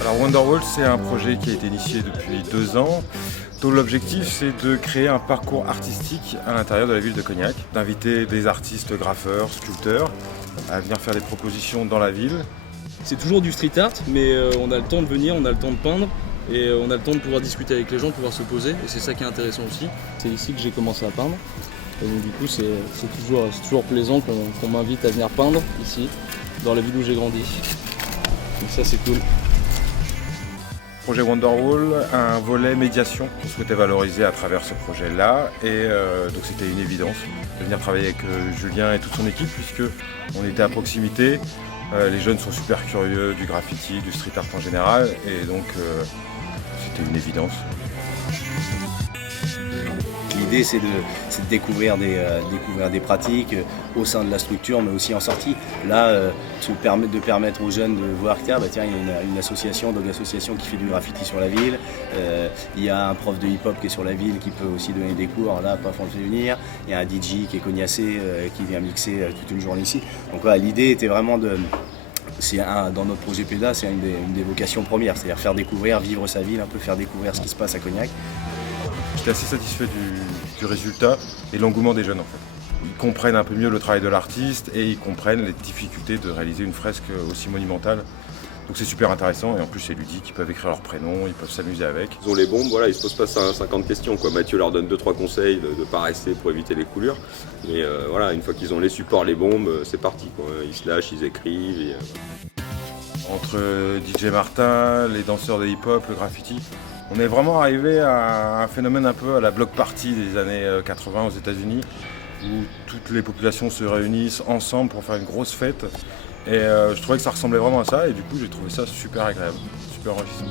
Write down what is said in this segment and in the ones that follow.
Alors Wonderwall, c'est un projet qui a été initié depuis 2 ans, dont l'objectif c'est de créer un parcours artistique à l'intérieur de la ville de Cognac, d'inviter des artistes graffeurs, sculpteurs à venir faire des propositions dans la ville. C'est toujours du street art, mais on a le temps de venir, on a le temps de peindre et on a le temps de pouvoir discuter avec les gens, de pouvoir se poser. Et c'est ça qui est intéressant aussi. C'est ici que j'ai commencé à peindre. Et donc du coup, c'est toujours plaisant qu'on m'invite à venir peindre ici, dans la ville où j'ai grandi. Donc ça, c'est cool. Projet Wonderwall, un volet médiation qu'on souhaitait valoriser à travers ce projet-là. Et donc c'était une évidence de venir travailler avec Julien et toute son équipe, puisque on était à proximité. Les jeunes sont super curieux du graffiti, du street art en général, et donc c'était une évidence. L'idée c'est de découvrir des pratiques au sein de la structure mais aussi en sortie. Là, de permettre aux jeunes de voir qu'il y a une association, donc l'association qui fait du graffiti sur la ville. Il y a un prof de hip-hop qui est sur la ville qui peut aussi donner des cours, là pas pour le faire venir. Il y a un DJ qui est cognassé qui vient mixer toute une journée ici. Donc voilà, l'idée était vraiment dans notre projet PEDA, c'est une des vocations premières, c'est-à-dire faire découvrir, vivre sa ville, un peu faire découvrir ce qui se passe à Cognac. J'étais assez satisfait du résultat et de l'engouement des jeunes en fait. Ils comprennent un peu mieux le travail de l'artiste et ils comprennent les difficultés de réaliser une fresque aussi monumentale. Donc c'est super intéressant et en plus c'est ludique, ils peuvent écrire leur prénom, ils peuvent s'amuser avec. Ils ont les bombes, voilà, ils se posent pas 50 questions, quoi. Mathieu leur donne 2-3 conseils de ne pas rester pour éviter les coulures. Mais voilà, une fois qu'ils ont les supports, les bombes, c'est parti, quoi. Ils se lâchent, ils écrivent. Entre DJ Martin, les danseurs de hip-hop, le graffiti, on est vraiment arrivé à un phénomène un peu à la block party des années 80 aux États-Unis, où toutes les populations se réunissent ensemble pour faire une grosse fête. Et je trouvais que ça ressemblait vraiment à ça, et du coup j'ai trouvé ça super agréable, super enrichissant.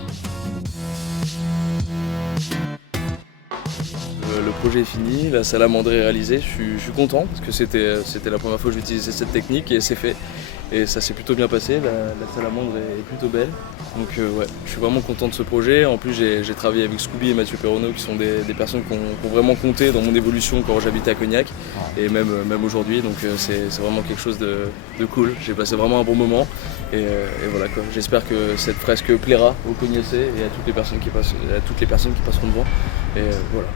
Le projet est fini, la salamandre est réalisée, je suis content parce que c'était la première fois que j'utilisais cette technique et c'est fait. Et ça s'est plutôt bien passé, la salamandre est plutôt belle. Donc ouais, je suis vraiment content de ce projet. En plus j'ai travaillé avec Scooby et Mathieu Perronneau qui sont des personnes qui ont vraiment compté dans mon évolution quand j'habitais à Cognac et même aujourd'hui. Donc c'est vraiment quelque chose de cool. J'ai passé vraiment un bon moment et voilà quoi. J'espère que cette fresque plaira aux Cognacais et à toutes les personnes qui passeront devant. Et voilà.